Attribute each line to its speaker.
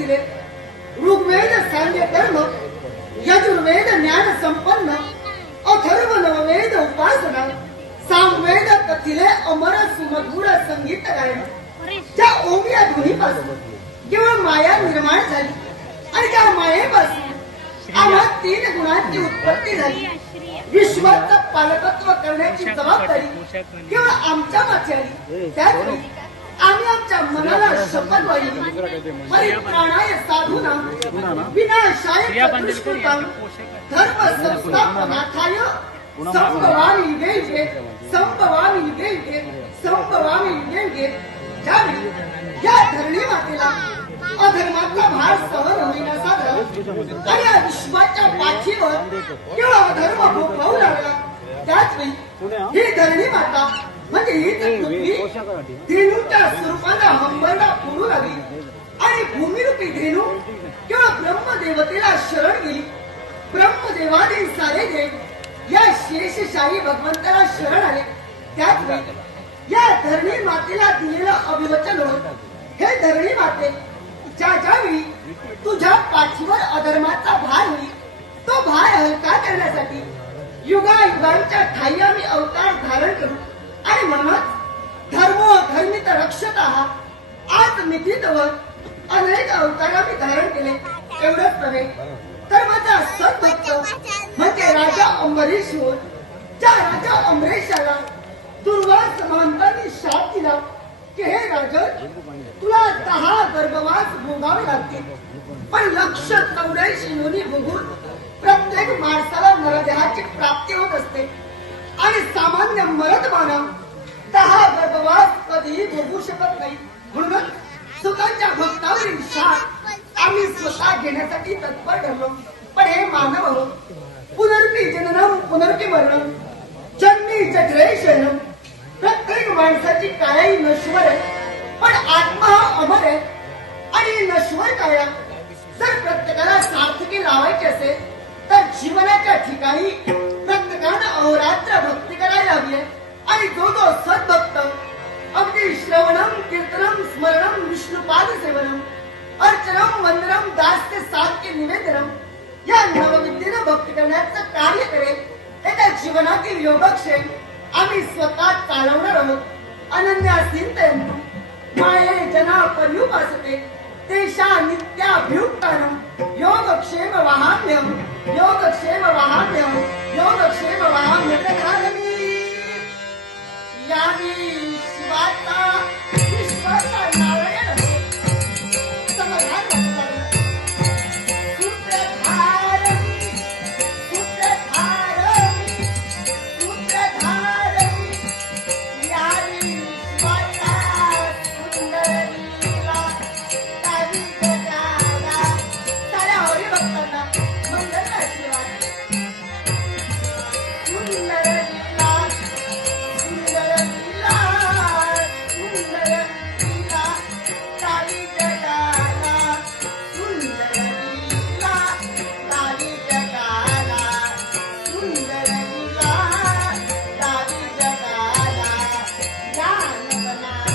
Speaker 1: वेद गतीले ऋग्वेद सांगे कर्म यजुर्वेद ज्ञान संपन्न अथर्व नववेद उपासना सामवेद कथिले अमर सुमधुर संगीत गायन त्या ओम या ध्वनीपासून केवळ माया निर्माण झाली आणि त्या मायेपासून आम्हा तीन गुणांची उत्पत्ती झाली. विश्वाचं पालकत्व करण्याची जबाबदारी केवळ आमच्या माथी आली त्यावेळी आमच्या मनाला शपथ वाहिली. परित्राणाय साधूना विनाशाय धर्म संस्थापनार्थाय संभवामी युगे संभवामी युगे संभवामी युगे ज्यावेळी या धरणी मातेला अधर्माचा भार सहन होईनासा झाला आणि विश्वाच्या पाठीवर केवळ अधर्म भोगवू लागला त्याच वेळी ही धरणी माता म्हणजे ही पृथ्वी धेनूच्या स्वरूपाला हंबरडा फोडू लागली आणि भूमिरूपी धेनू केवळ ब्रह्मदेवतेला शरण गेली. ब्रह्मदेवादी सारे देव या शेषशाही भगवंताला शरण आले. त्याच वेळी या धरणी मातेला दिलेलं अभिवचन होत. हे धरणी माते ज्या ज्यावेळी तुझ्या पाठीवर अधर्माचा भार होईल तो भार हलका करण्यासाठी युगायुगांच्या ठाई आम्ही अवतार धारण करू. आणि म्हणूनच धर्म धर्मित रक्षक आहात आज मिथितवर अनेक अवतार आम्ही धारण केले. एवढंच नव्हे तर माझा सद्भक्त म्हणजे राजा अंबरीश होत त्या राजा अंबरीशाला दुर्वास महंतांनी शाप दिला की हे राजन तुला दहा गर्भवास भोगावे लागतील. पण लक्ष चौऱ्याऐंशी योनी भोगून प्रत्येक माणसाला नरदेहाची प्राप्ती होत असते. आणि सामान्य मरद मानव दहा गर्भवास कधीही भोगू शकत नाही. म्हणूनच सुखांच्या भक्तावरील शाप आम्ही स्वतः घेण्यासाठी तत्पर ठरलो. पण हे मानव हो पुनर्पी जननम पुनर्पी मरणम जन्मी जठरे शरण प्रत्येक माणसाची कायाही नश्वर आहे. पण आत्मा हा अमर आहे. आणि नश्वर काया जर प्रत्येकाला सार्थकी लावायची असेल तर जीवनाच्या ठिकाणी प्रत्येकानं अहोरात्र भक्ती करायला हवी आहे आणि जो जो सद्भक्त अगदी श्रवणम कीर्तनम स्मरणम विष्णुपाद सेवनम अर्चनम वंदनम दास्य सात्य निवेदनम या नवविद्येनं भक्ती करण्याचं कार्य करेल. हे त्या जीवनातील योगक्षेम आम्ही स्वतः चालवणार आहोत. अनन्या चिंतयंतु माये जना पर्युपासते तेषा नित्याभ्युत्थानम योगक्षेम वहाम्यम योगक्षेम वहाम्यम 么么